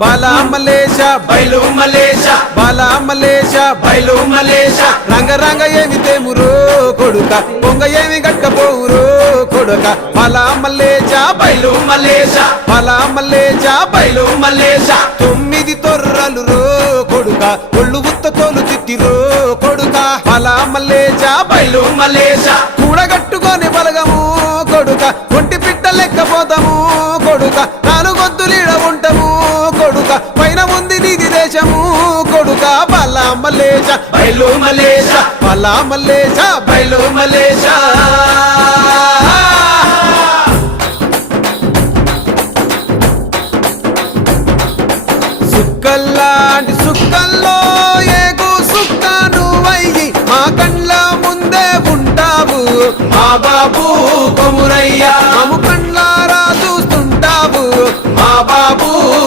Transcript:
బాలా మలేషా బయలు మలేషా బాలా మలేషా బయలు మలేషా రంగ రంగ ఏమి తేమురో కొడుక పొంగ ఏమి గట్టపోవురో కొడుక. బాలా మలేషా బయలు మలేషా బాలా మలేషా బయలు మలేషా తొమ్మిది తొర్రలు రో కొడుక ఒళ్ళు ఉత్త తోలు తిట్టిరో కొడుక. బాలా మలేషా బయలు మలేషా కూడగట్టుకొని బలగము కొడుక ఒంటి పిట్ట లెక్కపోతాము ఉంది దేశము కొడుక బలా మల్లేశ బయలు మలేష బలా మల్లేశ బయలు మలేష. సుక్కల్లాంటి సుక్కల్లో ఏగు సుక్క నువ్వయ్యి మా కండ్ల ముందే ఉంటావు. మా బాబు కొమురయ్యా మము కండ్లారా